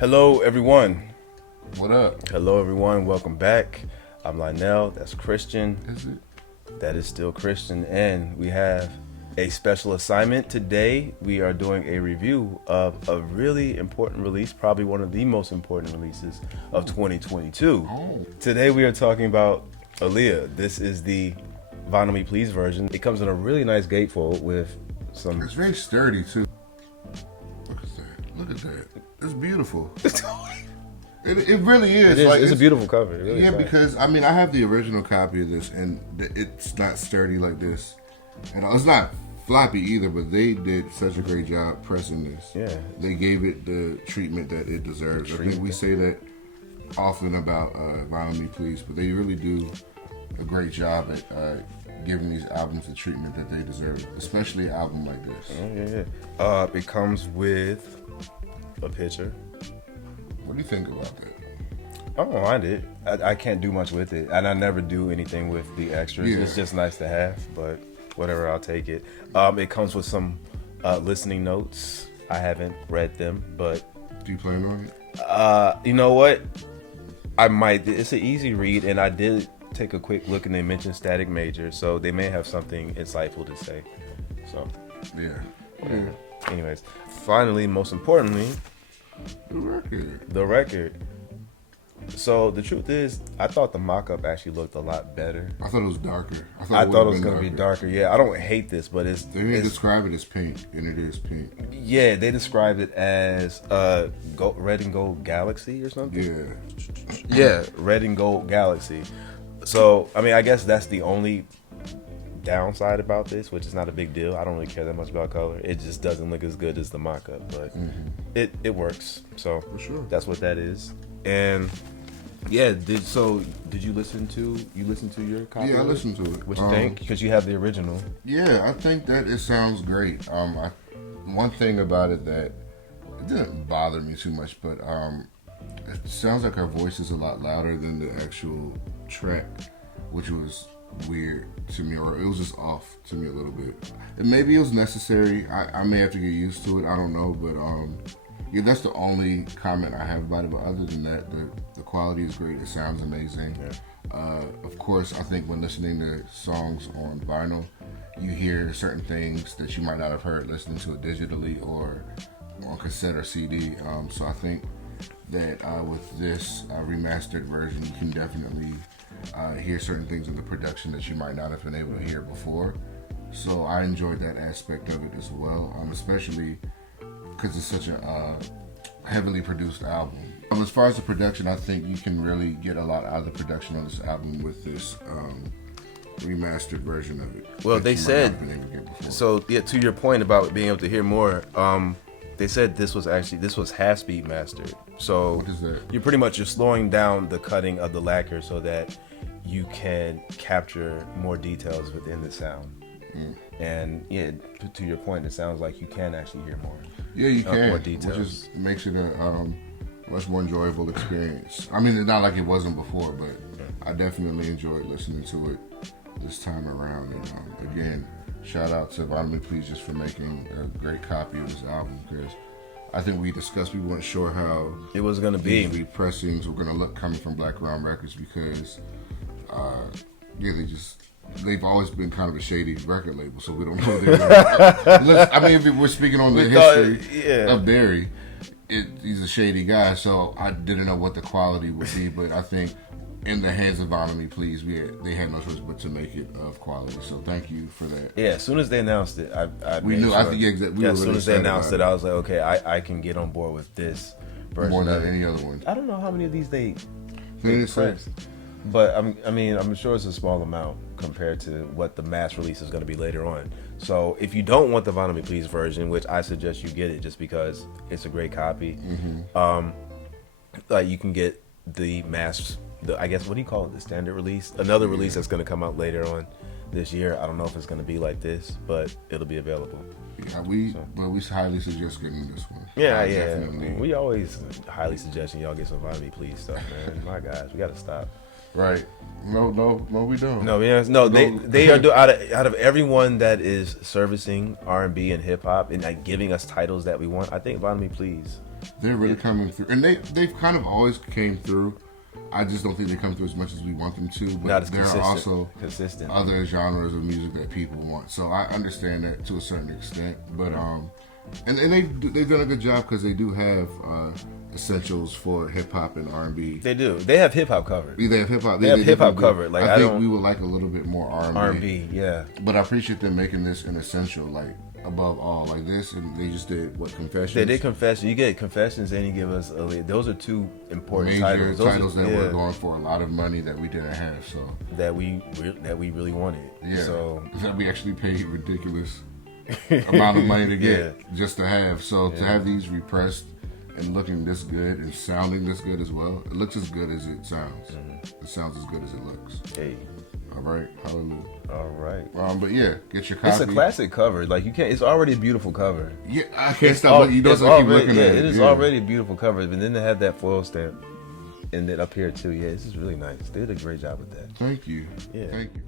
Hello, everyone. What up? Hello, everyone. Welcome back. I'm Lionel. That's Christian. Is it? That is still Christian. And we have a special assignment today. We are doing a review of a really important release, probably one of the most important releases of 2022. Oh. Today, we are talking about Aaliyah. This is the Vinyl Me Please version. It comes in a really nice gatefold with some. It's very sturdy too. Look at that. Look at that. It's beautiful. It really is. It is. It's a beautiful cover. It really Yeah, is nice. because I mean I have the original copy of this, and it's not sturdy like this, and it's not floppy either. But they did such a great job pressing this. Yeah. They gave it the treatment that it deserves. I think we say that often about Vinyl Me Please, but they really do a great job at giving these albums the treatment that they deserve, especially an album like this. Oh, yeah. It comes with a picture. What do you think about that? I don't mind it. I can't do much with it, and I never do anything with the extras. Yeah. It's just nice to have, but whatever, I'll take it. It comes with some listening notes. I haven't read them, but Do you plan on it? you know what? I might. It's an easy read, and I did take a quick look, and they mentioned static major, so they may have something insightful to say. So, Yeah. anyways, finally, most importantly, The record. the record. So the truth is, I thought the mock-up actually looked a lot better. I thought it was darker. I thought it was going to be darker. Yeah, I don't hate this, but They didn't describe it as pink, and it is pink. yeah, they described it as red and gold galaxy or something. Yeah. Yeah, red and gold galaxy. So I mean, I guess that's the only downside about this, which is not a big deal. I don't really care that much about color. It just doesn't look as good as the mock-up, but it works. So For sure. that's what that is. And yeah, did you listen to your copy? Yeah, I of it? listened to it. What you think? Because you have the original. Yeah, I think that it sounds great. One thing about it that it didn't bother me too much, but it sounds like her voice is a lot louder than the actual track, which was weird to me, or it was just off to me a little bit. And maybe it was necessary. I may have to get used to it. I don't know, but yeah, that's the only comment I have about it. But other than that, the quality is great. It sounds amazing. Yeah. Of course, I think when listening to songs on vinyl, you hear certain things that you might not have heard listening to it digitally or on cassette or CD. So I think that with this remastered version, you can definitely hear certain things in the production that you might not have been able to hear before. So I enjoyed that aspect of it as well, especially because it's such a heavily produced album. As far as the production, I think you can really get a lot out of the production on this album with this remastered version of it. Well, that they you might not said have been able to get before. so. Yeah, to your point about being able to hear more. They said this was half speed mastered. So What is that? you're slowing down the cutting of the lacquer so that you can capture more details within the sound. And yeah, to your point, it sounds like you can actually hear more. Yeah, you can, more which details. is, makes it a much more enjoyable experience. I mean, it's not like it wasn't before, but I definitely enjoyed listening to it this time around. And again, shout out to Vinyl Me Please just for making a great copy of this album, because I think we discussed we weren't sure how It was gonna these be. repressings were going to look coming from Black Ground Records, because yeah, they've always been kind of a shady record label, so we don't know I mean, if we're speaking on the history of Barry, he's a shady guy, so I didn't know what the quality would be, but I think in the hands of Vinyl Me Please, they had no choice but to make it of quality, so thank you for that. Yeah, as soon as they announced it, I We made knew, sure, I think, yeah, exactly. as soon as they announced it, I was like, okay, I can get on board with this version. More than of it. any other one. I don't know how many of these they They said- pressed, but I'm sure it's a small amount compared to what the mass release is going to be later on. So if you don't want the Vinyl Me Please version, which I suggest you get it just because it's a great copy, like you can get the mass. I guess, what do you call it? The standard release, another release that's going to come out later on this year. I don't know if it's going to be like this, but it'll be available. Yeah, we highly suggest getting this one. Yeah. Definitely. We always highly suggesting y'all get some Vinyl Me Please stuff, man. My gosh, we got to stop. Right. No, we don't. No, yes, no. They are out of everyone that is servicing R&B and hip hop and like giving us titles that we want. I think Bottom Me Please. They're really coming through, and they've kind of always came through. I just don't think they come through as much as we want them to. But Not as there are also consistent other genres of music that people want. So I understand that to a certain extent. But and they've done a good job because they do have essentials for hip hop and R&B. They do. They have hip hop covered. They have hip hop. They have hip hop covered. Like I think we would like a little bit more R&B. R&B, yeah. But I appreciate them making this an essential, like above all, like this. And they just did Confessions. They did Confessions. You get Confessions, and you give us Aaliyah. Those are two important major titles. That were going for a lot of money that we didn't have. So that we really wanted. Yeah. So that we actually paid ridiculous amount of money to get just to have. So to have these repressed and looking this good and sounding this good as well, it looks as good as it sounds. It sounds as good as it looks. Hey. All right, hallelujah. All right. But yeah, get your copy. It's a classic cover. Like you can't. It's already a beautiful cover. Yeah, I can't stop looking. You don't keep looking at it. It is already a beautiful cover. But then they have that foil stamp, and then up here too. Yeah, this is really nice. They did a great job with that. Thank you. Yeah. Thank you.